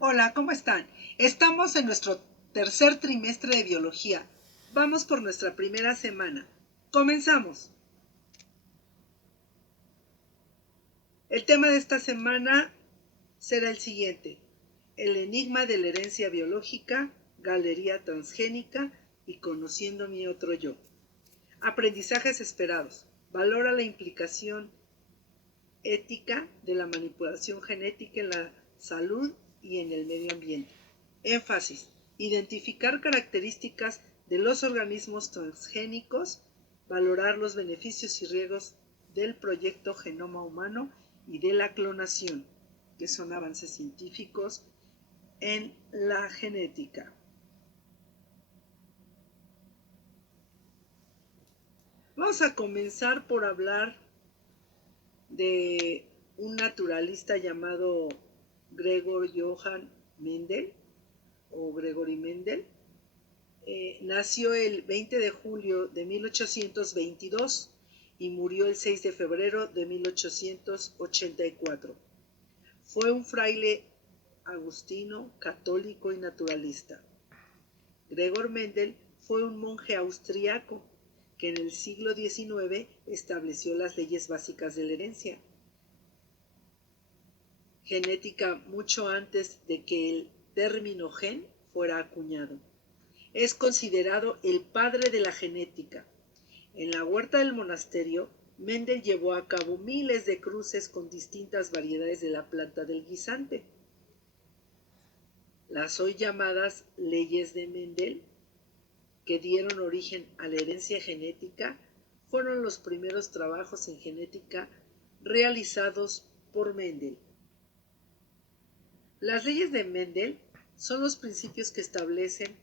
Hola, ¿cómo están? Estamos en nuestro tercer trimestre de biología. Vamos por nuestra primera semana. Comenzamos. El tema de esta semana será el siguiente: el enigma de la herencia biológica, galería transgénica y conociendo mi otro yo. Aprendizajes esperados. Valora la implicación ética de la manipulación genética en la salud y en el medio ambiente. Énfasis: identificar características de los organismos transgénicos, valorar los beneficios y riesgos del proyecto Genoma Humano y de la clonación, que son avances científicos en la genética. Vamos a comenzar por hablar de un naturalista llamado Gregor Johann Mendel o Gregory Mendel. Nació el 20 de julio de 1822 y murió el 6 de febrero de 1884. Fue un fraile agustino, católico y naturalista. Gregor Mendel fue un monje austriaco que en el siglo XIX estableció las leyes básicas de la herencia genética mucho antes de que el término gen fuera acuñado. Es considerado el padre de la genética. En la huerta del monasterio, Mendel llevó a cabo miles de cruces con distintas variedades de la planta del guisante. Las hoy llamadas leyes de Mendel, que dieron origen a la herencia genética, fueron los primeros trabajos en genética realizados por Mendel. Las leyes de Mendel son los principios que establecen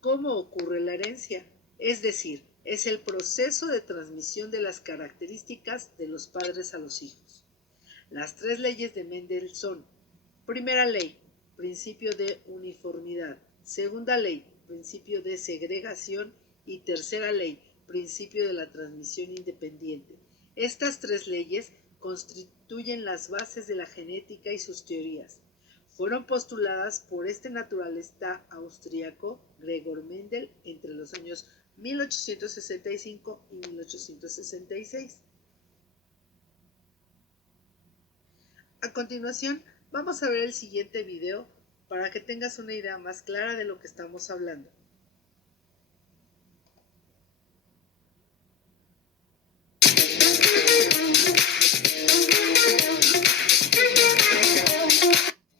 cómo ocurre la herencia, es decir, es el proceso de transmisión de las características de los padres a los hijos. Las tres leyes de Mendel son: primera ley, principio de uniformidad; segunda ley, principio de segregación; y tercera ley, principio de la transmisión independiente. Estas tres leyes constituyen las bases de la genética y sus teorías. Fueron postuladas por este naturalista austríaco Gregor Mendel entre los años 1865 y 1866. A continuación, vamos a ver el siguiente video para que tengas una idea más clara de lo que estamos hablando.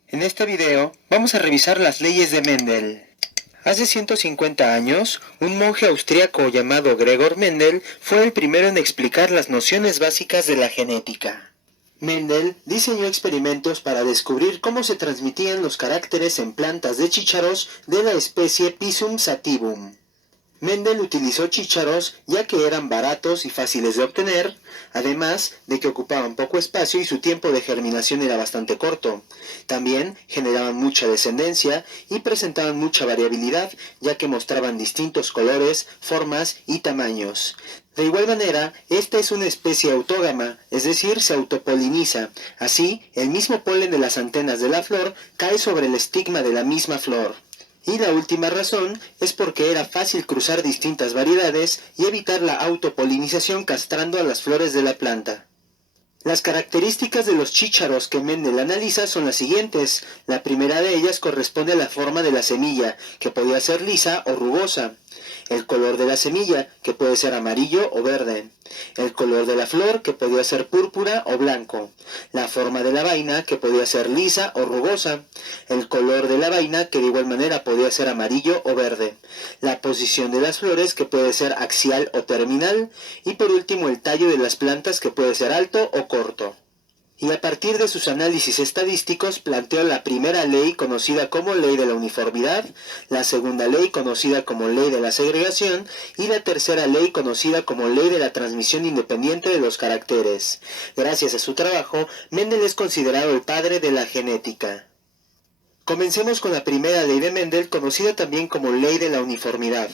En este video vamos a revisar las leyes de Mendel. Hace 150 años, un monje austríaco llamado Gregor Mendel fue el primero en explicar las nociones básicas de la genética. Mendel diseñó experimentos para descubrir cómo se transmitían los caracteres en plantas de chícharos de la especie Pisum sativum. Mendel utilizó chícharos ya que eran baratos y fáciles de obtener, además de que ocupaban poco espacio y su tiempo de germinación era bastante corto. También generaban mucha descendencia y presentaban mucha variabilidad, ya que mostraban distintos colores, formas y tamaños. De igual manera, esta es una especie autógama, es decir, se autopoliniza. Así, el mismo polen de las antenas de la flor cae sobre el estigma de la misma flor. Y la última razón es porque era fácil cruzar distintas variedades y evitar la autopolinización castrando a las flores de la planta. Las características de los chícharos que Mendel analiza son las siguientes. La primera de ellas corresponde a la forma de la semilla, que podía ser lisa o rugosa. El color de la semilla, que puede ser amarillo o verde. El color de la flor, que podía ser púrpura o blanco. La forma de la vaina, que podía ser lisa o rugosa. El color de la vaina, que de igual manera podía ser amarillo o verde. La posición de las flores, que puede ser axial o terminal. Y por último, el tallo de las plantas, que puede ser alto o corto. Y a partir de sus análisis estadísticos planteó la primera ley conocida como ley de la uniformidad, la segunda ley conocida como ley de la segregación y la tercera ley conocida como ley de la transmisión independiente de los caracteres. Gracias a su trabajo, Mendel es considerado el padre de la genética. Comencemos con la primera ley de Mendel, conocida también como ley de la uniformidad.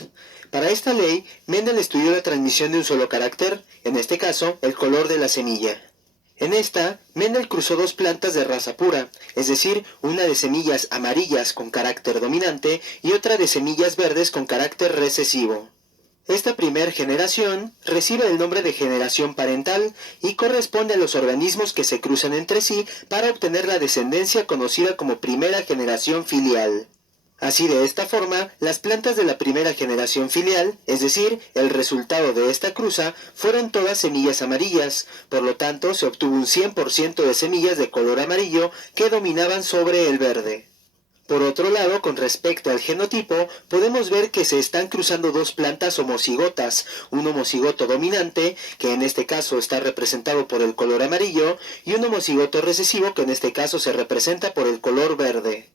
Para esta ley, Mendel estudió la transmisión de un solo carácter, en este caso, el color de la semilla. En esta, Mendel cruzó dos plantas de raza pura, es decir, una de semillas amarillas con carácter dominante y otra de semillas verdes con carácter recesivo. Esta primera generación recibe el nombre de generación parental y corresponde a los organismos que se cruzan entre sí para obtener la descendencia conocida como primera generación filial. Así, de esta forma, las plantas de la primera generación filial, es decir, el resultado de esta cruza, fueron todas semillas amarillas, por lo tanto se obtuvo un 100% de semillas de color amarillo que dominaban sobre el verde. Por otro lado, con respecto al genotipo, podemos ver que se están cruzando dos plantas homocigotas, un homocigoto dominante, que en este caso está representado por el color amarillo, y un homocigoto recesivo, que en este caso se representa por el color verde.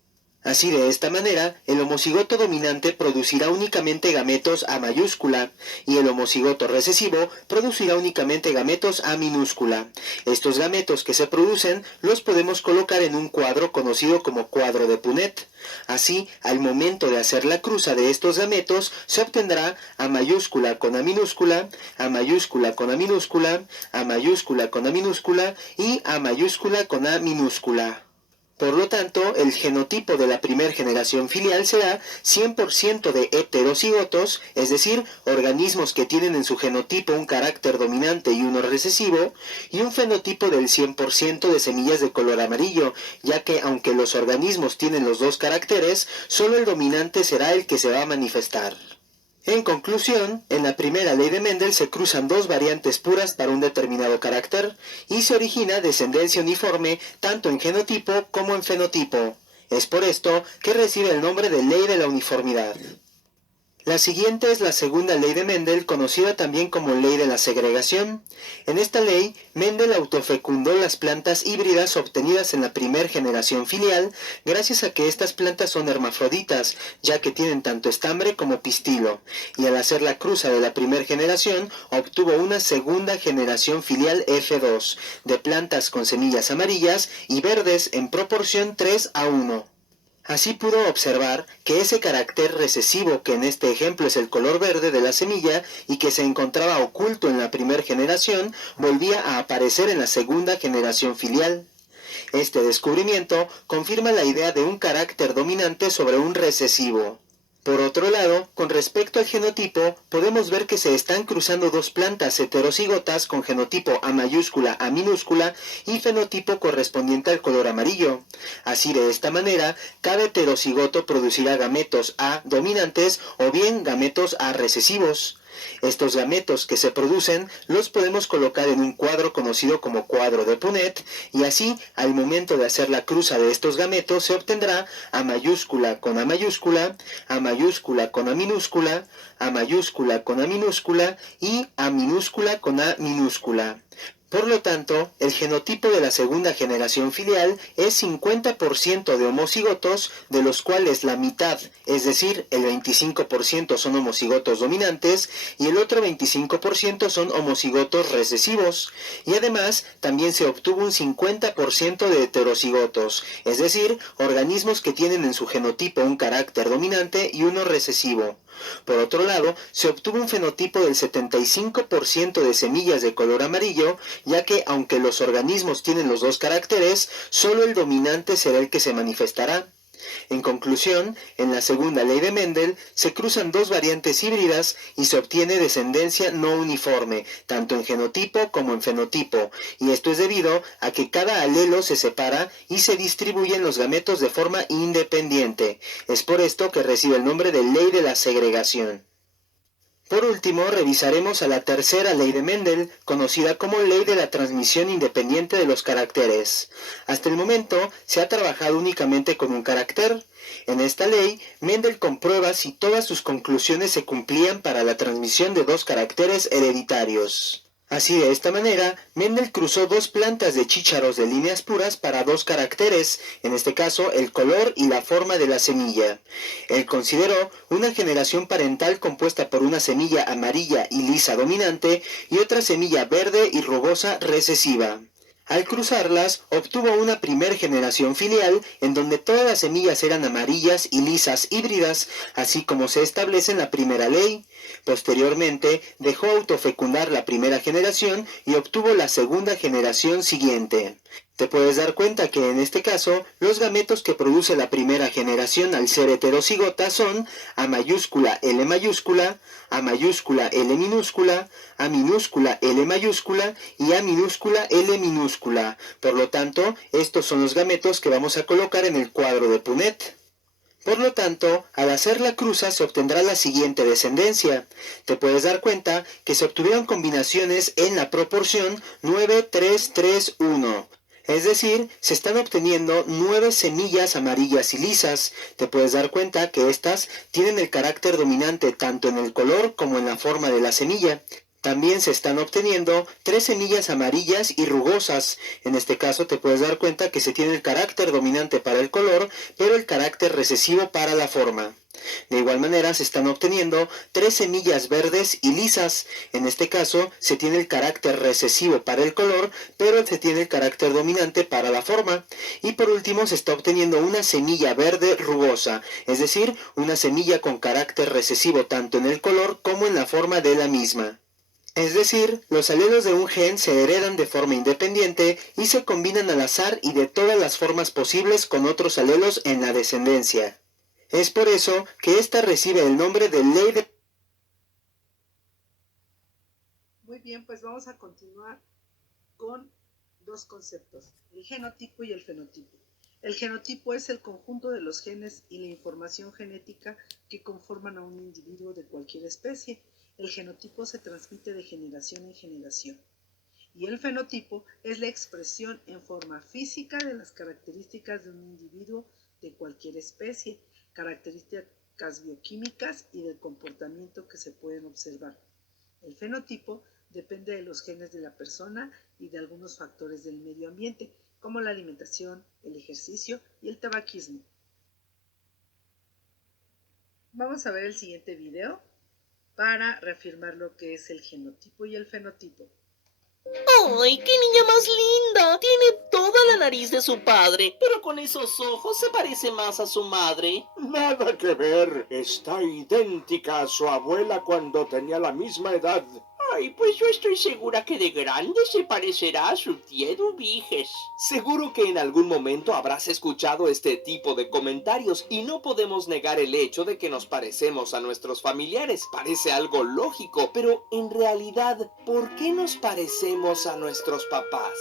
Así, de esta manera, el homocigoto dominante producirá únicamente gametos A mayúscula y el homocigoto recesivo producirá únicamente gametos A minúscula. Estos gametos que se producen los podemos colocar en un cuadro conocido como cuadro de Punnett. Así, al momento de hacer la cruza de estos gametos, se obtendrá A mayúscula con A minúscula, A mayúscula con A minúscula, A mayúscula con A minúscula y A mayúscula con A minúscula. Por lo tanto, el genotipo de la primera generación filial será 100% de heterocigotos, es decir, organismos que tienen en su genotipo un carácter dominante y uno recesivo, y un fenotipo del 100% de semillas de color amarillo, ya que aunque los organismos tienen los dos caracteres, solo el dominante será el que se va a manifestar. En conclusión, en la primera ley de Mendel se cruzan dos variantes puras para un determinado carácter y se origina descendencia uniforme tanto en genotipo como en fenotipo. Es por esto que recibe el nombre de ley de la uniformidad. La siguiente es la segunda ley de Mendel, conocida también como ley de la segregación. En esta ley, Mendel autofecundó las plantas híbridas obtenidas en la primera generación filial, gracias a que estas plantas son hermafroditas, ya que tienen tanto estambre como pistilo, y al hacer la cruza de la primera generación, obtuvo una segunda generación filial F2, de plantas con semillas amarillas y verdes en proporción 3:1. Así pudo observar que ese carácter recesivo, que en este ejemplo es el color verde de la semilla y que se encontraba oculto en la primera generación, volvía a aparecer en la segunda generación filial. Este descubrimiento confirma la idea de un carácter dominante sobre un recesivo. Por otro lado, con respecto al genotipo, podemos ver que se están cruzando dos plantas heterocigotas con genotipo A mayúscula, A minúscula y fenotipo correspondiente al color amarillo. Así, de esta manera, cada heterocigoto producirá gametos A dominantes o bien gametos A recesivos. Estos gametos que se producen los podemos colocar en un cuadro conocido como cuadro de Punnett y así, al momento de hacer la cruza de estos gametos, se obtendrá A mayúscula con A mayúscula, A mayúscula con A minúscula, A mayúscula con A minúscula y A minúscula con A minúscula. Por lo tanto, el genotipo de la segunda generación filial es 50% de homocigotos, de los cuales la mitad, es decir, el 25% son homocigotos dominantes y el otro 25% son homocigotos recesivos. Y además, también se obtuvo un 50% de heterocigotos, es decir, organismos que tienen en su genotipo un carácter dominante y uno recesivo. Por otro lado, se obtuvo un fenotipo del 75% de semillas de color amarillo, ya que aunque los organismos tienen los dos caracteres, solo el dominante será el que se manifestará. En conclusión, en la segunda ley de Mendel se cruzan dos variantes híbridas y se obtiene descendencia no uniforme, tanto en genotipo como en fenotipo, y esto es debido a que cada alelo se separa y se distribuyen los gametos de forma independiente. Es por esto que recibe el nombre de ley de la segregación. Por último, revisaremos a la tercera ley de Mendel, conocida como ley de la transmisión independiente de los caracteres. Hasta el momento, se ha trabajado únicamente con un carácter. En esta ley, Mendel comprueba si todas sus conclusiones se cumplían para la transmisión de dos caracteres hereditarios. Así, de esta manera, Mendel cruzó dos plantas de chícharos de líneas puras para dos caracteres, en este caso el color y la forma de la semilla. Él consideró una generación parental compuesta por una semilla amarilla y lisa dominante y otra semilla verde y rugosa recesiva. Al cruzarlas, obtuvo una primer generación filial en donde todas las semillas eran amarillas y lisas híbridas, así como se establece en la primera ley. Posteriormente, dejó autofecundar la primera generación y obtuvo la segunda generación siguiente. Te puedes dar cuenta que en este caso, los gametos que produce la primera generación al ser heterocigota son A mayúscula L mayúscula, A mayúscula L minúscula, A minúscula L mayúscula y A minúscula L minúscula. Por lo tanto, estos son los gametos que vamos a colocar en el cuadro de Punnett. Por lo tanto, al hacer la cruza se obtendrá la siguiente descendencia. Te puedes dar cuenta que se obtuvieron combinaciones en la proporción 9-3-3-1. Es decir, se están obteniendo 9 semillas amarillas y lisas. Te puedes dar cuenta que estas tienen el carácter dominante tanto en el color como en la forma de la semilla. También se están obteniendo 3 semillas amarillas y rugosas. En este caso te puedes dar cuenta que se tiene el carácter dominante para el color, pero el carácter recesivo para la forma. De igual manera se están obteniendo 3 semillas verdes y lisas. En este caso se tiene el carácter recesivo para el color, pero se tiene el carácter dominante para la forma. Y por último se está obteniendo una semilla verde rugosa, es decir, una semilla con carácter recesivo tanto en el color como en la forma de la misma. Es decir, los alelos de un gen se heredan de forma independiente y se combinan al azar y de todas las formas posibles con otros alelos en la descendencia. Es por eso que ésta recibe el nombre de ley de... Muy bien, pues vamos a continuar con dos conceptos, el genotipo y el fenotipo. El genotipo es el conjunto de los genes y la información genética que conforman a un individuo de cualquier especie. El genotipo se transmite de generación en generación. Y el fenotipo es la expresión en forma física de las características de un individuo de cualquier especie, características bioquímicas y del comportamiento que se pueden observar. El fenotipo depende de los genes de la persona y de algunos factores del medio ambiente, como la alimentación, el ejercicio y el tabaquismo. Vamos a ver el siguiente video para reafirmar lo que es el genotipo y el fenotipo. ¡Ay, qué niña más linda! Tiene toda la nariz de su padre, pero con esos ojos se parece más a su madre. Nada que ver. Está idéntica a su abuela cuando tenía la misma edad. Ay, pues yo estoy segura que de grande se parecerá a su tía Eduviges. Seguro que en algún momento habrás escuchado este tipo de comentarios y no podemos negar el hecho de que nos parecemos a nuestros familiares. Parece algo lógico, pero en realidad, ¿por qué nos parecemos a nuestros papás?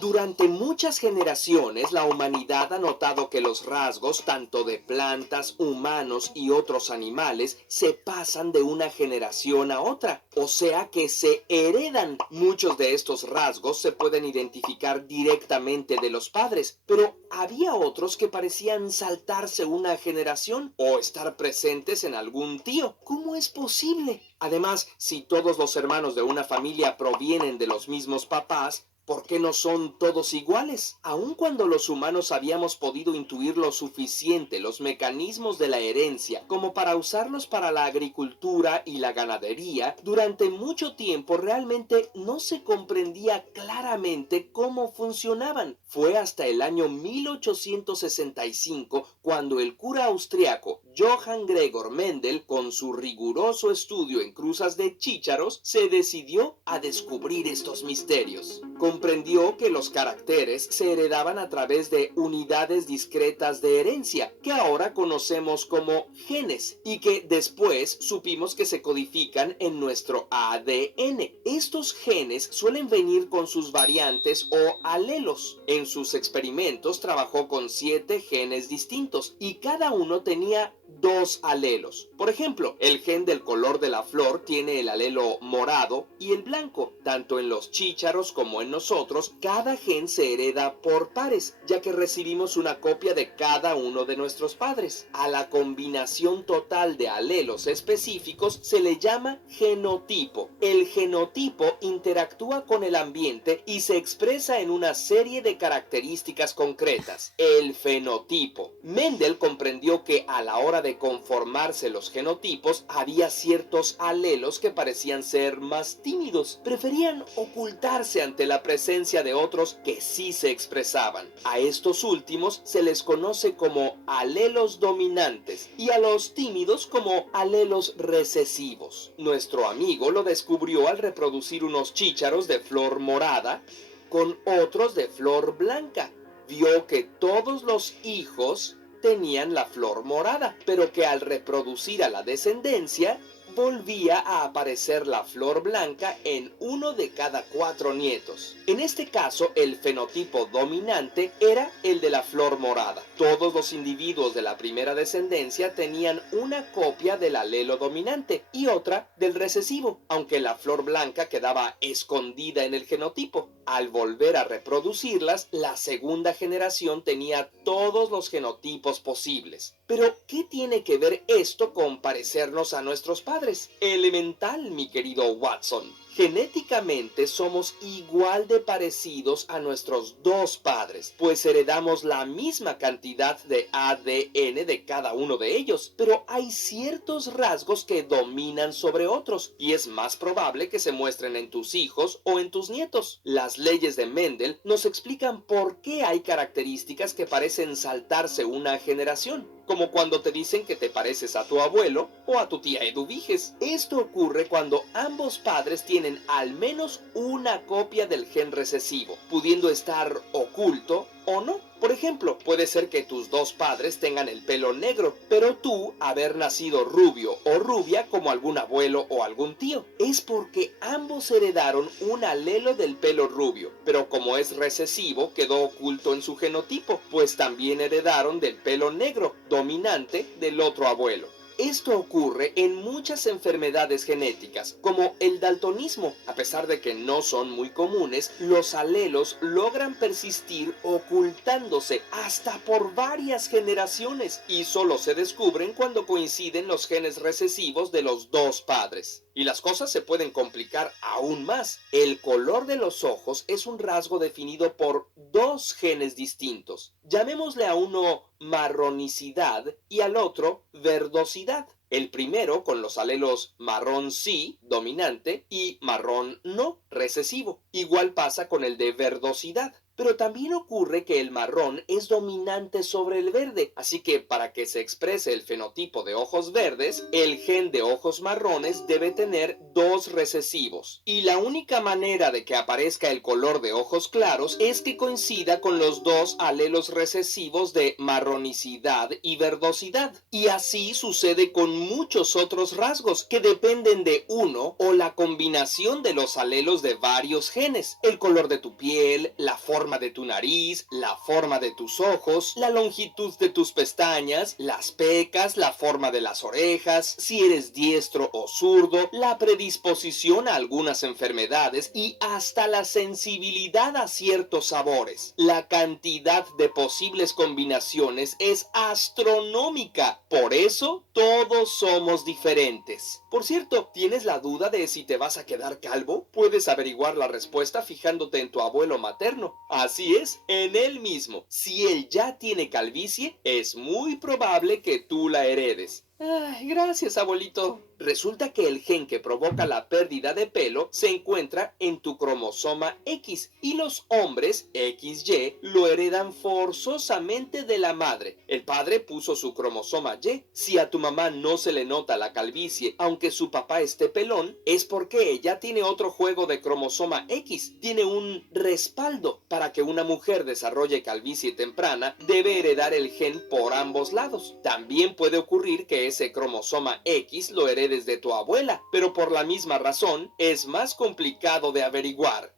Durante muchas generaciones, la humanidad ha notado que los rasgos, tanto de plantas, humanos y otros animales, se pasan de una generación a otra, o sea que se heredan. Muchos de estos rasgos se pueden identificar directamente de los padres, pero había otros que parecían saltarse una generación o estar presentes en algún tío. ¿Cómo es posible? Además, si todos los hermanos de una familia provienen de los mismos papás, ¿por qué no son todos iguales? Aun cuando los humanos habíamos podido intuir lo suficiente los mecanismos de la herencia como para usarlos para la agricultura y la ganadería, durante mucho tiempo realmente no se comprendía claramente cómo funcionaban. Fue hasta el año 1865 cuando el cura austriaco Johann Gregor Mendel, con su riguroso estudio en cruzas de chícharos, se decidió a descubrir estos misterios. Comprendió que los caracteres se heredaban a través de unidades discretas de herencia, que ahora conocemos como genes, y que después supimos que se codifican en nuestro ADN. Estos genes suelen venir con sus variantes o alelos. En sus experimentos trabajó con 7 genes distintos, y cada uno tenía 2 alelos. Por ejemplo, el gen del color de la flor tiene el alelo morado y el blanco. Tanto en los chícharos como en nosotros, cada gen se hereda por pares, ya que recibimos una copia de cada uno de nuestros padres. A la combinación total de alelos específicos se le llama genotipo. El genotipo interactúa con el ambiente y se expresa en una serie de características concretas. El fenotipo. Mendel comprendió que a la hora de de conformarse los genotipos, había ciertos alelos que parecían ser más tímidos. Preferían ocultarse ante la presencia de otros que sí se expresaban. A estos últimos se les conoce como alelos dominantes y a los tímidos como alelos recesivos. Nuestro amigo lo descubrió al reproducir unos chícharos de flor morada con otros de flor blanca. Vio que todos los hijos tenían la flor morada, pero que al reproducir a la descendencia, volvía a aparecer la flor blanca en uno de cada 4 nietos. En este caso, el fenotipo dominante era el de la flor morada. Todos los individuos de la primera descendencia tenían una copia del alelo dominante y otra del recesivo, aunque la flor blanca quedaba escondida en el genotipo. Al volver a reproducirlas, la segunda generación tenía todos los genotipos posibles. Pero, ¿qué tiene que ver esto con parecernos a nuestros padres? Elemental, mi querido Watson. Genéticamente somos igual de parecidos a nuestros dos padres, pues heredamos la misma cantidad de ADN de cada uno de ellos, pero hay ciertos rasgos que dominan sobre otros, y es más probable que se muestren en tus hijos o en tus nietos. Las leyes de Mendel nos explican por qué hay características que parecen saltarse una generación, como cuando te dicen que te pareces a tu abuelo o a tu tía Eduviges. Esto ocurre cuando ambos padres tienen al menos una copia del gen recesivo, pudiendo estar oculto o no. Por ejemplo, puede ser que tus dos padres tengan el pelo negro, pero tú haber nacido rubio o rubia como algún abuelo o algún tío. Es porque ambos heredaron un alelo del pelo rubio, pero como es recesivo, quedó oculto en su genotipo, pues también heredaron del pelo negro, dominante del otro abuelo. Esto ocurre en muchas enfermedades genéticas, como el daltonismo. A pesar de que no son muy comunes, los alelos logran persistir ocultándose hasta por varias generaciones y solo se descubren cuando coinciden los genes recesivos de los dos padres. Y las cosas se pueden complicar aún más. El color de los ojos es un rasgo definido por dos genes distintos. Llamémosle a uno marronicidad y al otro verdosidad. El primero con los alelos marrón sí, dominante, y marrón no, recesivo. Igual pasa con el de verdosidad. Pero también ocurre que el marrón es dominante sobre el verde, así que para que se exprese el fenotipo de ojos verdes, el gen de ojos marrones debe tener dos recesivos. Y la única manera de que aparezca el color de ojos claros es que coincida con los dos alelos recesivos de marronicidad y verdosidad. Y así sucede con muchos otros rasgos que dependen de uno o la combinación de los alelos de varios genes. El color de tu piel, la forma de tu nariz, la forma de tus ojos, la longitud de tus pestañas, las pecas, la forma de las orejas, si eres diestro o zurdo, la predisposición a algunas enfermedades y hasta la sensibilidad a ciertos sabores. La cantidad de posibles combinaciones es astronómica. Por eso, todos somos diferentes. Por cierto, ¿tienes la duda de si te vas a quedar calvo? Puedes averiguar la respuesta fijándote en tu abuelo materno. Así es, en él mismo. Si él ya tiene calvicie, es muy probable que tú la heredes. Ay, gracias, abuelito. Resulta que el gen que provoca la pérdida de pelo se encuentra en tu cromosoma X y los hombres XY lo heredan forzosamente de la madre. El padre puso su cromosoma Y. Si a tu mamá no se le nota la calvicie, aunque su papá esté pelón, es porque ella tiene otro juego de cromosoma X. Tiene un respaldo. Para que una mujer desarrolle calvicie temprana, debe heredar el gen por ambos lados. También puede ocurrir que ese cromosoma X lo herede de tu abuela, pero por la misma razón es más complicado de averiguar.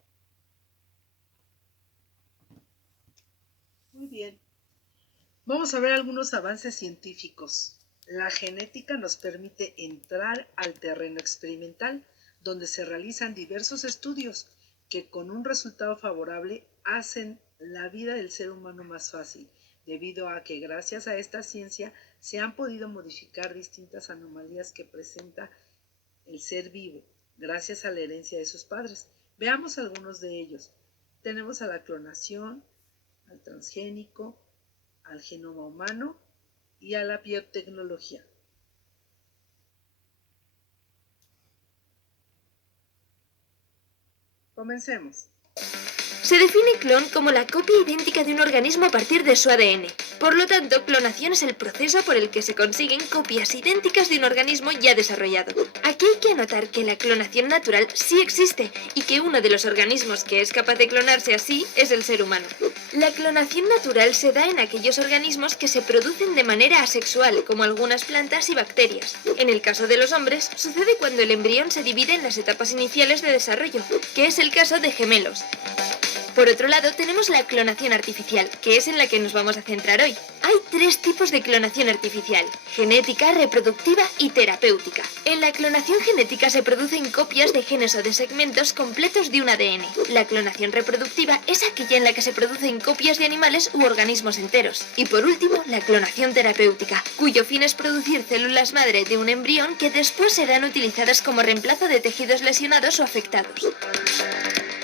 Muy bien. Vamos a ver algunos avances científicos. La genética nos permite entrar al terreno experimental, donde se realizan diversos estudios que con un resultado favorable hacen la vida del ser humano más fácil, debido a que gracias a esta ciencia se han podido modificar distintas anomalías que presenta el ser vivo, gracias a la herencia de sus padres. Veamos algunos de ellos. Tenemos a la clonación, al transgénico, al genoma humano y a la biotecnología. Comencemos. Se define clon como la copia idéntica de un organismo a partir de su ADN. Por lo tanto, clonación es el proceso por el que se consiguen copias idénticas de un organismo ya desarrollado. Aquí hay que anotar que la clonación natural sí existe y que uno de los organismos que es capaz de clonarse así es el ser humano. La clonación natural se da en aquellos organismos que se producen de manera asexual, como algunas plantas y bacterias. En el caso de los hombres, sucede cuando el embrión se divide en las etapas iniciales de desarrollo, que es el caso de gemelos. Por otro lado, tenemos la clonación artificial, que es en la que nos vamos a centrar hoy. Hay 3 tipos de clonación artificial: genética, reproductiva y terapéutica. En la clonación genética se producen copias de genes o de segmentos completos de un ADN. La clonación reproductiva es aquella en la que se producen copias de animales u organismos enteros. Y por último, la clonación terapéutica, cuyo fin es producir células madre de un embrión que después serán utilizadas como reemplazo de tejidos lesionados o afectados.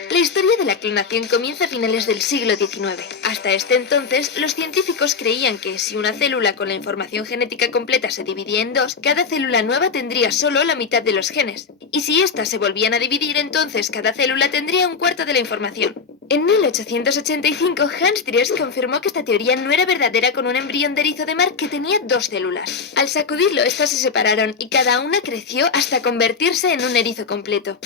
La historia de la clonación comienza a finales del siglo XIX. Hasta este entonces, los científicos creían que si una célula con la información genética completa se dividía en 2, cada célula nueva tendría solo la mitad de los genes. Y si éstas se volvían a dividir, entonces cada célula tendría un cuarto de la información. En 1885, Hans Dries confirmó que esta teoría no era verdadera con un embrión de erizo de mar que tenía 2 células. Al sacudirlo, estas se separaron y cada una creció hasta convertirse en un erizo completo.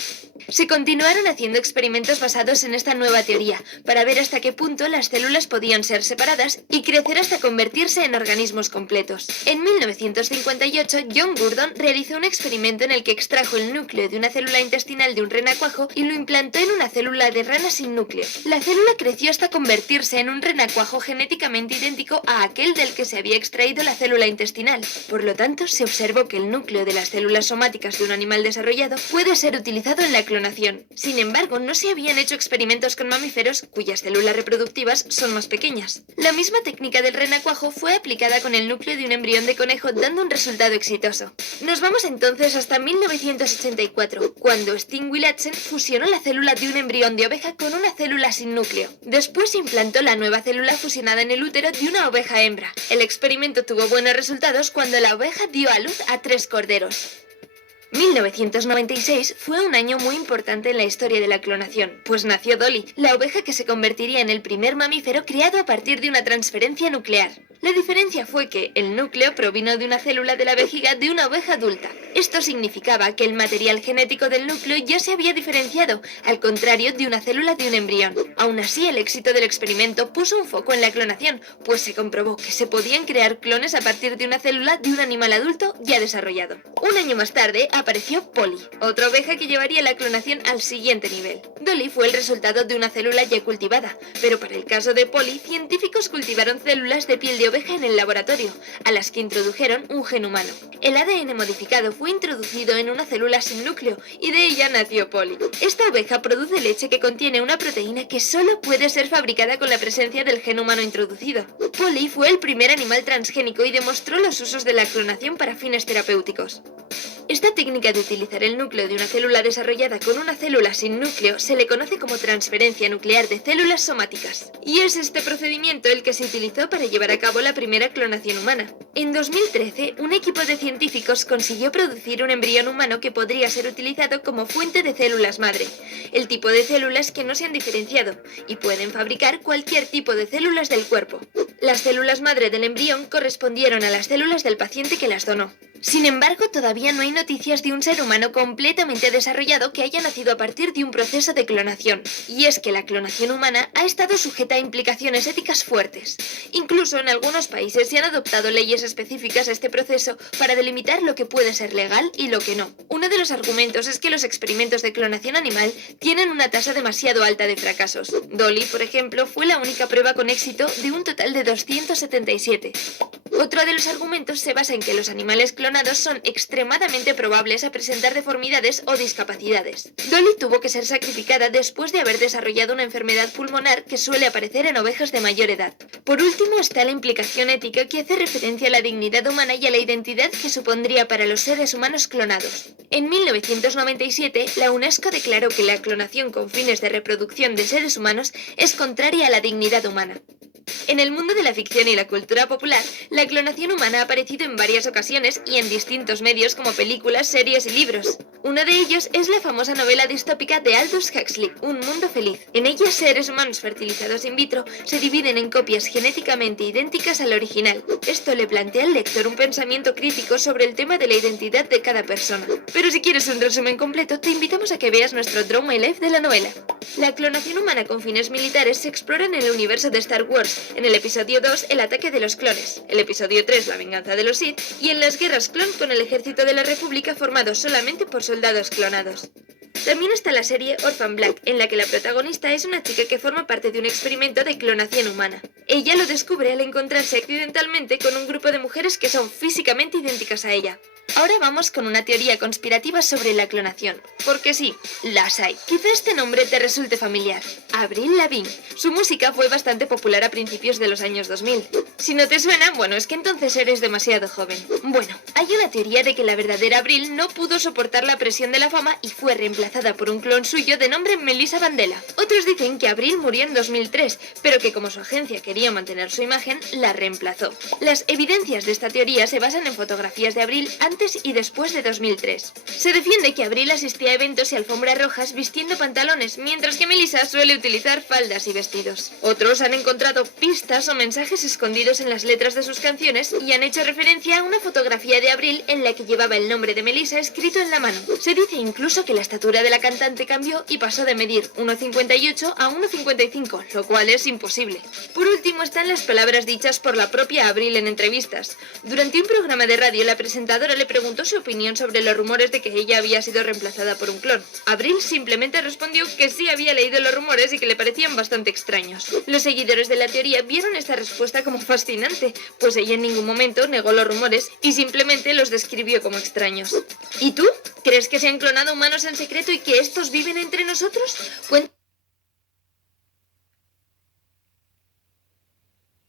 Se continuaron haciendo experimentos basados en esta nueva teoría, para ver hasta qué punto las células podían ser separadas y crecer hasta convertirse en organismos completos. En 1958, John Gurdon realizó un experimento en el que extrajo el núcleo de una célula intestinal de un renacuajo y lo implantó en una célula de rana sin núcleo. La célula creció hasta convertirse en un renacuajo genéticamente idéntico a aquel del que se había extraído la célula intestinal. Por lo tanto, se observó que el núcleo de las células somáticas de un animal desarrollado puede ser utilizado en la clonación. Sin embargo, no se habían hecho experimentos con mamíferos cuyas células reproductivas son más pequeñas. La misma técnica del renacuajo fue aplicada con el núcleo de un embrión de conejo, dando un resultado exitoso. Nos vamos entonces hasta 1984, cuando Steen Willatzen fusionó la célula de un embrión de oveja con una célula sin núcleo. Después implantó la nueva célula fusionada en el útero de una oveja hembra. El experimento tuvo buenos resultados cuando la oveja dio a luz a 3 corderos. 1996 fue un año muy importante en la historia de la clonación, pues nació Dolly, la oveja que se convertiría en el primer mamífero creado a partir de una transferencia nuclear. La diferencia fue que el núcleo provino de una célula de la vejiga de una oveja adulta. Esto significaba que el material genético del núcleo ya se había diferenciado, al contrario de una célula de un embrión. Aún así, el éxito del experimento puso un foco en la clonación, pues se comprobó que se podían crear clones a partir de una célula de un animal adulto ya desarrollado. Un año más tarde apareció Polly, otra oveja que llevaría la clonación al siguiente nivel. Dolly fue el resultado de una célula ya cultivada, pero para el caso de Polly, científicos cultivaron células de piel de oveja en el laboratorio, a las que introdujeron un gen humano. El ADN modificado fue introducido en una célula sin núcleo y de ella nació Polly. Esta oveja produce leche que contiene una proteína que solo puede ser fabricada con la presencia del gen humano introducido. Polly fue el primer animal transgénico y demostró los usos de la clonación para fines terapéuticos. Esta técnica de utilizar el núcleo de una célula desarrollada con una célula sin núcleo se le conoce como transferencia nuclear de células somáticas. Y es este procedimiento el que se utilizó para llevar a cabo la primera clonación humana. En 2013, un equipo de científicos consiguió producir un embrión humano que podría ser utilizado como fuente de células madre, el tipo de células que no se han diferenciado, y pueden fabricar cualquier tipo de células del cuerpo. Las células madre del embrión correspondieron a las células del paciente que las donó. Sin embargo, todavía no hay noticias de un ser humano completamente desarrollado que haya nacido a partir de un proceso de clonación. Y es que la clonación humana ha estado sujeta a implicaciones éticas fuertes. Incluso en algunos países se han adoptado leyes específicas a este proceso para delimitar lo que puede ser legal y lo que no. Uno de los argumentos es que los experimentos de clonación animal tienen una tasa demasiado alta de fracasos. Dolly, por ejemplo, fue la única prueba con éxito de un total de 277. Otro de los argumentos se basa en que los animales clonados son extremadamente probables a presentar deformidades o discapacidades. Dolly tuvo que ser sacrificada después de haber desarrollado una enfermedad pulmonar que suele aparecer en ovejas de mayor edad. Por último está la implicación ética que hace referencia a la dignidad humana y a la identidad que supondría para los seres humanos clonados. En 1997, la UNESCO declaró que la clonación con fines de reproducción de seres humanos es contraria a la dignidad humana. En el mundo de la ficción y la cultura popular, la clonación humana ha aparecido en varias ocasiones y en distintos medios como películas, series y libros. Uno de ellos es la famosa novela distópica de Aldous Huxley, Un mundo feliz. En ella, seres humanos fertilizados in vitro se dividen en copias genéticamente idénticas al original. Esto le plantea al lector un pensamiento crítico sobre el tema de la identidad de cada persona. Pero si quieres un resumen completo, te invitamos a que veas nuestro Draw My Life de la novela. La clonación humana con fines militares se explora en el universo de Star Wars, en el episodio 2, El ataque de los clones, el episodio 3, La venganza de los Sith, y en las guerras clon con el ejército de la República formado solamente por soldados clonados. También está la serie Orphan Black, en la que la protagonista es una chica que forma parte de un experimento de clonación humana. Ella lo descubre al encontrarse accidentalmente con un grupo de mujeres que son físicamente idénticas a ella. Ahora vamos con una teoría conspirativa sobre la clonación, porque sí, las hay. Quizá este nombre te resulte familiar. Avril Lavigne. Su música fue bastante popular a principios de los años 2000. Si no te suena, bueno, es que entonces eres demasiado joven. Bueno, hay una teoría de que la verdadera Avril no pudo soportar la presión de la fama y fue reemplazada por un clon suyo de nombre Melissa Vandella. Otros dicen que Avril murió en 2003, pero que como su agencia quería mantener su imagen, la reemplazó. Las evidencias de esta teoría se basan en fotografías de Avril antes y después de 2003. Se defiende que Avril asistía a eventos y alfombras rojas vistiendo pantalones, mientras que Melissa suele utilizar faldas y vestidos. Otros han encontrado pistas o mensajes escondidos en las letras de sus canciones y han hecho referencia a una fotografía de Avril en la que llevaba el nombre de Melissa escrito en la mano. Se dice incluso que la estatura de la cantante cambió y pasó de medir 1,58 a 1,55, lo cual es imposible. Por último están las palabras dichas por la propia Avril en entrevistas. Durante un programa de radio, la presentadora le preguntó su opinión sobre los rumores de que ella había sido reemplazada por un clon. Avril simplemente respondió que sí había leído los rumores y que le parecían bastante extraños. Los seguidores de la teoría vieron esta respuesta como fascinante, pues ella en ningún momento negó los rumores y simplemente los describió como extraños. ¿Y tú? ¿Crees que se han clonado humanos en secreto y que estos viven entre nosotros?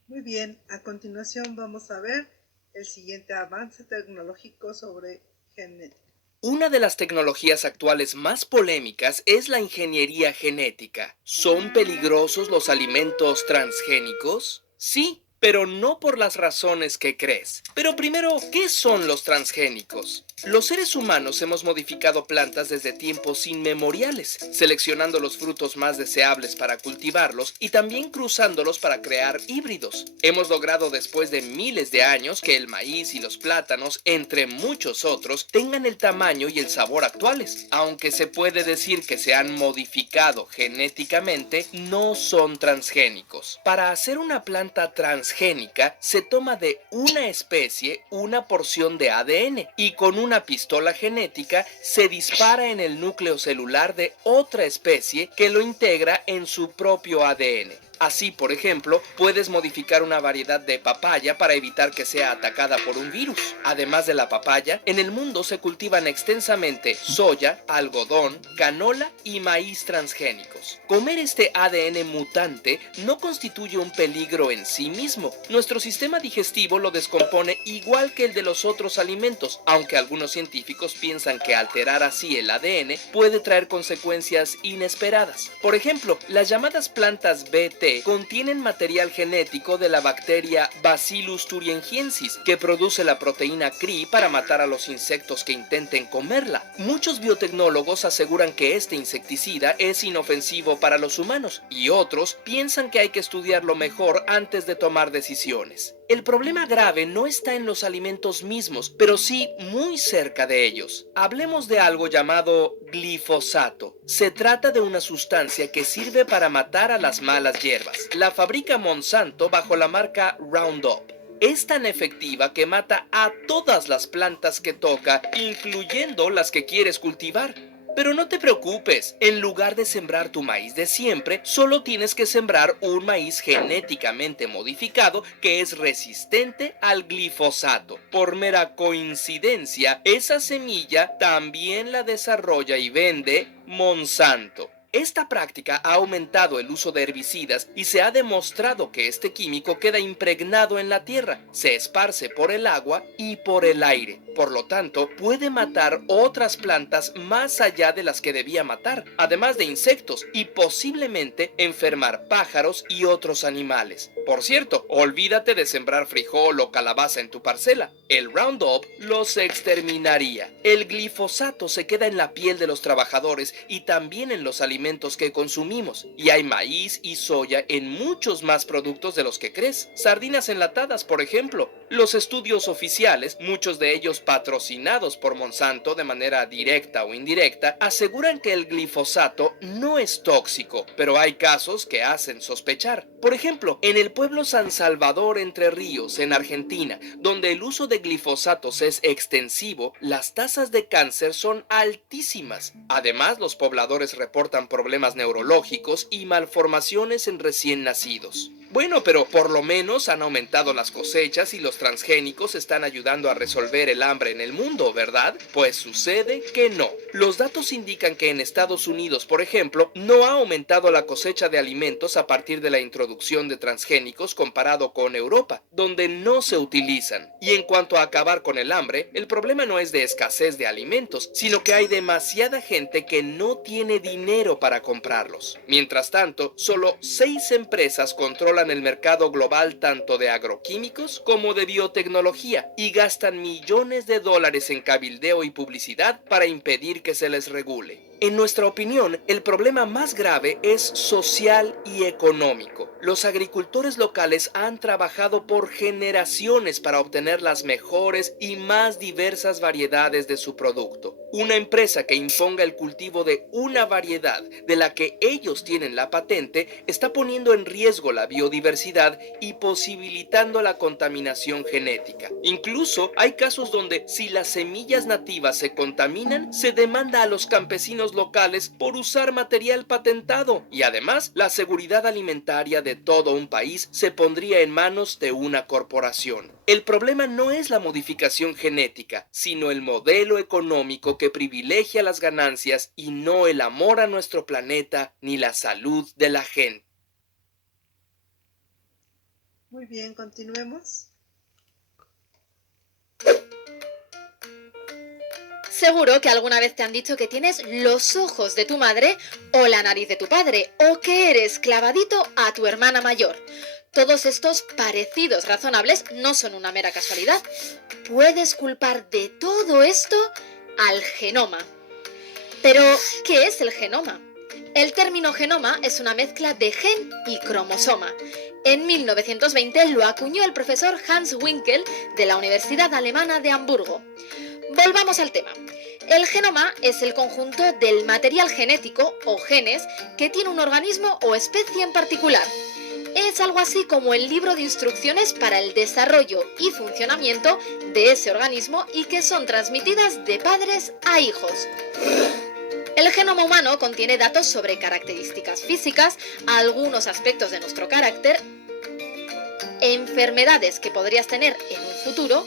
Muy bien, a continuación vamos a ver el siguiente avance tecnológico sobre genética. Una de las tecnologías actuales más polémicas es la ingeniería genética. ¿Son peligrosos los alimentos transgénicos? Sí, pero no por las razones que crees. Pero primero, ¿qué son los transgénicos? Los seres humanos hemos modificado plantas desde tiempos inmemoriales, seleccionando los frutos más deseables para cultivarlos y también cruzándolos para crear híbridos. Hemos logrado después de miles de años que el maíz y los plátanos, entre muchos otros, tengan el tamaño y el sabor actuales. Aunque se puede decir que se han modificado genéticamente, no son transgénicos. Para hacer una planta transgénica, se toma de una especie una porción de ADN y con una pistola genética se dispara en el núcleo celular de otra especie que lo integra en su propio ADN. Así, por ejemplo, puedes modificar una variedad de papaya para evitar que sea atacada por un virus. Además de la papaya, en el mundo se cultivan extensamente soya, algodón, canola y maíz transgénicos. Comer este ADN mutante no constituye un peligro en sí mismo. Nuestro sistema digestivo lo descompone igual que el de los otros alimentos, aunque algunos científicos piensan que alterar así el ADN puede traer consecuencias inesperadas. Por ejemplo, las llamadas plantas BT contienen material genético de la bacteria Bacillus thuringiensis, que produce la proteína CRI para matar a los insectos que intenten comerla. Muchos biotecnólogos aseguran que este insecticida es inofensivo para los humanos, y otros piensan que hay que estudiarlo mejor antes de tomar decisiones. El problema grave no está en los alimentos mismos, pero sí muy cerca de ellos. Hablemos de algo llamado glifosato. Se trata de una sustancia que sirve para matar a las malas hierbas. La fabrica Monsanto bajo la marca Roundup. Es tan efectiva que mata a todas las plantas que toca, incluyendo las que quieres cultivar. Pero no te preocupes, en lugar de sembrar tu maíz de siempre, solo tienes que sembrar un maíz genéticamente modificado que es resistente al glifosato. Por mera coincidencia, esa semilla también la desarrolla y vende Monsanto. Esta práctica ha aumentado el uso de herbicidas y se ha demostrado que este químico queda impregnado en la tierra, se esparce por el agua y por el aire. Por lo tanto, puede matar otras plantas más allá de las que debía matar, además de insectos, y posiblemente enfermar pájaros y otros animales. Por cierto, olvídate de sembrar frijol o calabaza en tu parcela. El Roundup los exterminaría. El glifosato se queda en la piel de los trabajadores y también en los alimentos que consumimos. Y hay maíz y soya en muchos más productos de los que crees. Sardinas enlatadas, por ejemplo. Los estudios oficiales, muchos de ellos patrocinados por Monsanto de manera directa o indirecta, aseguran que el glifosato no es tóxico, pero hay casos que hacen sospechar. Por ejemplo, en el pueblo San Salvador Entre Ríos, en Argentina, donde el uso de glifosatos es extensivo, las tasas de cáncer son altísimas. Además, los pobladores reportan problemas neurológicos y malformaciones en recién nacidos. Bueno, pero por lo menos han aumentado las cosechas y los transgénicos están ayudando a resolver el hambre en el mundo, ¿verdad? Pues sucede que no. Los datos indican que en Estados Unidos, por ejemplo, no ha aumentado la cosecha de alimentos a partir de la introducción de transgénicos comparado con Europa, donde no se utilizan. Y en cuanto a acabar con el hambre, el problema no es de escasez de alimentos, sino que hay demasiada gente que no tiene dinero para comprarlos. Mientras tanto, solo 6 empresas controlan el mercado global tanto de agroquímicos como de biotecnología y gastan millones de dólares en cabildeo y publicidad para impedir que se les regule. En nuestra opinión, el problema más grave es social y económico. Los agricultores locales han trabajado por generaciones para obtener las mejores y más diversas variedades de su producto. Una empresa que imponga el cultivo de una variedad de la que ellos tienen la patente está poniendo en riesgo la biodiversidad y posibilitando la contaminación genética. Incluso hay casos donde si las semillas nativas se contaminan, se demanda a los campesinos locales por usar material patentado y además la seguridad alimentaria de todo un país se pondría en manos de una corporación. El problema no es la modificación genética, sino el modelo económico que privilegia las ganancias y no el amor a nuestro planeta ni la salud de la gente. Muy bien, continuemos. Seguro que alguna vez te han dicho que tienes los ojos de tu madre o la nariz de tu padre, o que eres clavadito a tu hermana mayor. Todos estos parecidos razonables no son una mera casualidad. Puedes culpar de todo esto al genoma. Pero, ¿qué es el genoma? El término genoma es una mezcla de gen y cromosoma. En 1920 lo acuñó el profesor Hans Winkel de la Universidad Alemana de Hamburgo. Volvamos al tema. El genoma es el conjunto del material genético o genes que tiene un organismo o especie en particular. Es algo así como el libro de instrucciones para el desarrollo y funcionamiento de ese organismo y que son transmitidas de padres a hijos. El genoma humano contiene datos sobre características físicas, algunos aspectos de nuestro carácter, enfermedades que podrías tener en un futuro,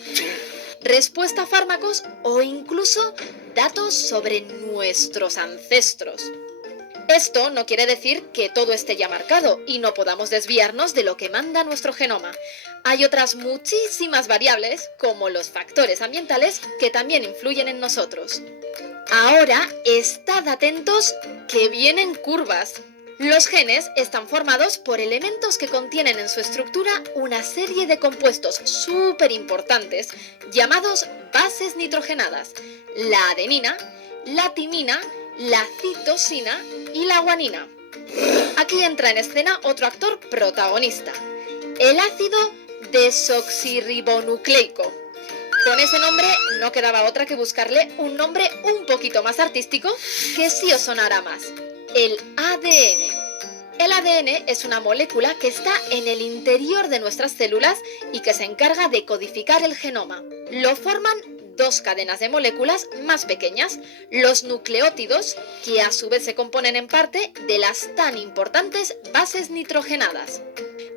respuesta a fármacos o incluso datos sobre nuestros ancestros. Esto no quiere decir que todo esté ya marcado y no podamos desviarnos de lo que manda nuestro genoma. Hay otras muchísimas variables, como los factores ambientales, que también influyen en nosotros. Ahora, estad atentos que vienen curvas. Los genes están formados por elementos que contienen en su estructura una serie de compuestos súper importantes llamados bases nitrogenadas: la adenina, la timina, la citosina y la guanina. Aquí entra en escena otro actor protagonista, el ácido desoxirribonucleico. Con ese nombre no quedaba otra que buscarle un nombre un poquito más artístico que sí os sonará más: el ADN. El ADN es una molécula que está en el interior de nuestras células y que se encarga de codificar el genoma. Lo forman 2 cadenas de moléculas más pequeñas, los nucleótidos, que a su vez se componen en parte de las tan importantes bases nitrogenadas.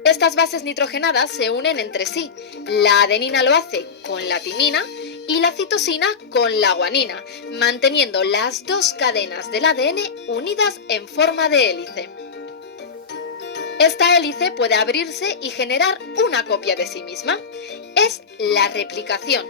Estas bases nitrogenadas se unen entre sí. La adenina lo hace con la timina y la citosina con la guanina, manteniendo las dos cadenas del ADN unidas en forma de hélice. Esta hélice puede abrirse y generar una copia de sí misma. Es la replicación.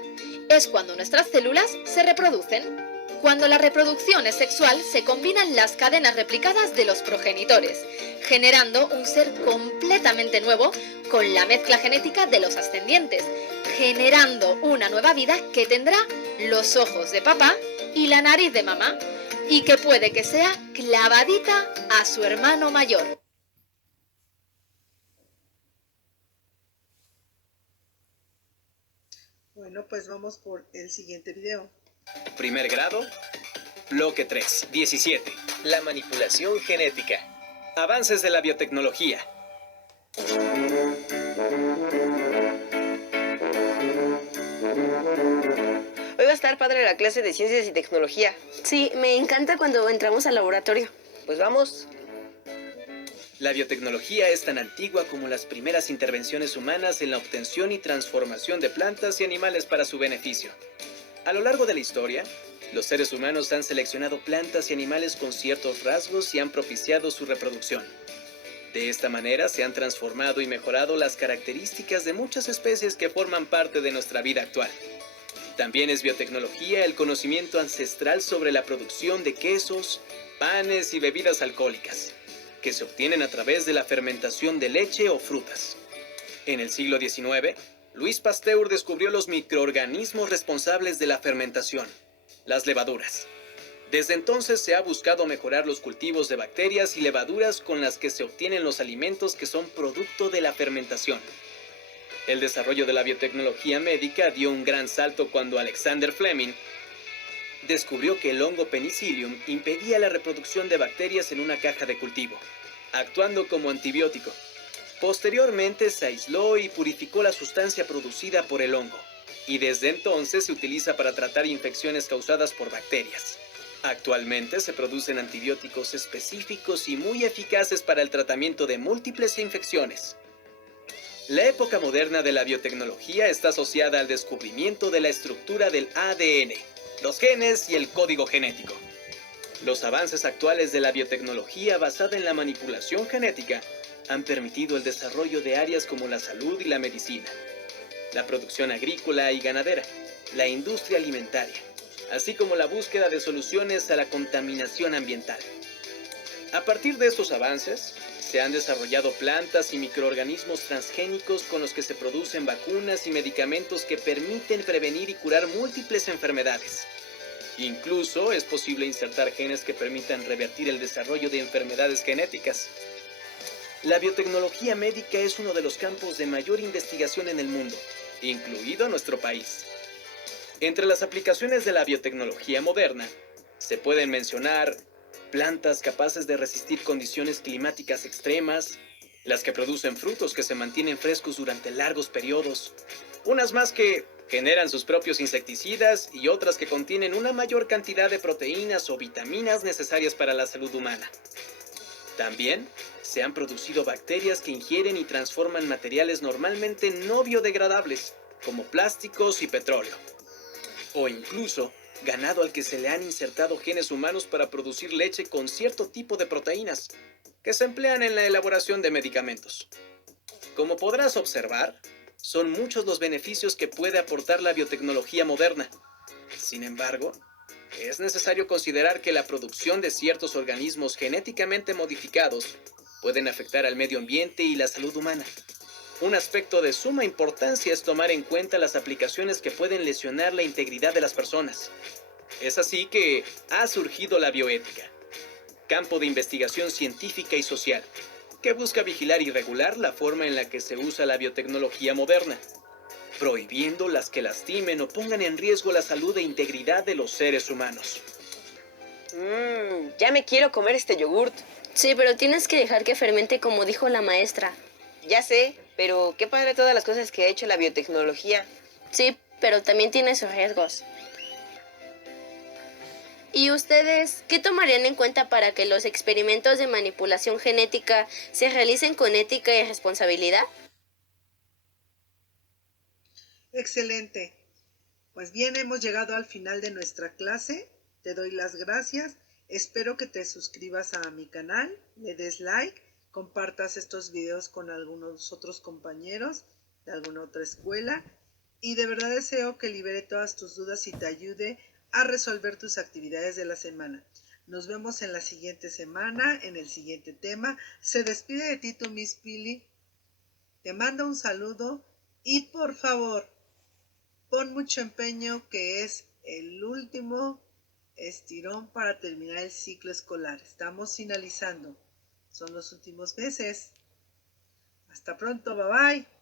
Es cuando nuestras células se reproducen. Cuando la reproducción es sexual, se combinan las cadenas replicadas de los progenitores, generando un ser completamente nuevo con la mezcla genética de los ascendientes, generando una nueva vida que tendrá los ojos de papá y la nariz de mamá, y que puede que sea clavadita a su hermano mayor. Bueno, pues vamos por el siguiente video. Primer grado, bloque 3, 17. La manipulación genética. Avances de la biotecnología. Hoy va a estar padre la clase de ciencias y tecnología. Sí, me encanta cuando entramos al laboratorio. Pues vamos. La biotecnología es tan antigua como las primeras intervenciones humanas en la obtención y transformación de plantas y animales para su beneficio. A lo largo de la historia, los seres humanos han seleccionado plantas y animales con ciertos rasgos y han propiciado su reproducción. De esta manera se han transformado y mejorado las características de muchas especies que forman parte de nuestra vida actual. También es biotecnología el conocimiento ancestral sobre la producción de quesos, panes y bebidas alcohólicas, que se obtienen a través de la fermentación de leche o frutas. En el siglo XIX, Louis Pasteur descubrió los microorganismos responsables de la fermentación, las levaduras. Desde entonces se ha buscado mejorar los cultivos de bacterias y levaduras con las que se obtienen los alimentos que son producto de la fermentación. El desarrollo de la biotecnología médica dio un gran salto cuando Alexander Fleming descubrió que el hongo Penicillium impedía la reproducción de bacterias en una caja de cultivo, actuando como antibiótico. Posteriormente se aisló y purificó la sustancia producida por el hongo, y desde entonces se utiliza para tratar infecciones causadas por bacterias. Actualmente se producen antibióticos específicos y muy eficaces para el tratamiento de múltiples infecciones. La época moderna de la biotecnología está asociada al descubrimiento de la estructura del ADN, los genes y el código genético. Los avances actuales de la biotecnología basada en la manipulación genética han permitido el desarrollo de áreas como la salud y la medicina, la producción agrícola y ganadera, la industria alimentaria, así como la búsqueda de soluciones a la contaminación ambiental. A partir de estos avances, se han desarrollado plantas y microorganismos transgénicos con los que se producen vacunas y medicamentos que permiten prevenir y curar múltiples enfermedades. Incluso es posible insertar genes que permitan revertir el desarrollo de enfermedades genéticas. La biotecnología médica es uno de los campos de mayor investigación en el mundo, incluido nuestro país. Entre las aplicaciones de la biotecnología moderna, se pueden mencionar plantas capaces de resistir condiciones climáticas extremas, las que producen frutos que se mantienen frescos durante largos periodos, unas más que generan sus propios insecticidas y otras que contienen una mayor cantidad de proteínas o vitaminas necesarias para la salud humana. También se han producido bacterias que ingieren y transforman materiales normalmente no biodegradables, como plásticos y petróleo. O incluso ganado al que se le han insertado genes humanos para producir leche con cierto tipo de proteínas, que se emplean en la elaboración de medicamentos. Como podrás observar, son muchos los beneficios que puede aportar la biotecnología moderna. Sin embargo, es necesario considerar que la producción de ciertos organismos genéticamente modificados pueden afectar al medio ambiente y la salud humana. Un aspecto de suma importancia es tomar en cuenta las aplicaciones que pueden lesionar la integridad de las personas. Es así que ha surgido la bioética, campo de investigación científica y social, que busca vigilar y regular la forma en la que se usa la biotecnología moderna, prohibiendo las que lastimen o pongan en riesgo la salud e integridad de los seres humanos. Ya me quiero comer este yogurt. Sí, pero tienes que dejar que fermente como dijo la maestra. Ya sé, pero qué padre todas las cosas que ha hecho la biotecnología. Sí, pero también tiene sus riesgos. ¿Y ustedes qué tomarían en cuenta para que los experimentos de manipulación genética se realicen con ética y responsabilidad? Excelente. Pues bien, hemos llegado al final de nuestra clase. Te doy las gracias. Espero que te suscribas a mi canal, le des like, compartas estos videos con algunos otros compañeros de alguna otra escuela y de verdad deseo que libere todas tus dudas y te ayude a resolver tus actividades de la semana. Nos vemos en la siguiente semana, en el siguiente tema. Se despide de ti tu Miss Pili. Te mando un saludo y por favor, pon mucho empeño que es el último estirón para terminar el ciclo escolar. Estamos finalizando. Son los últimos meses. Hasta pronto, bye bye.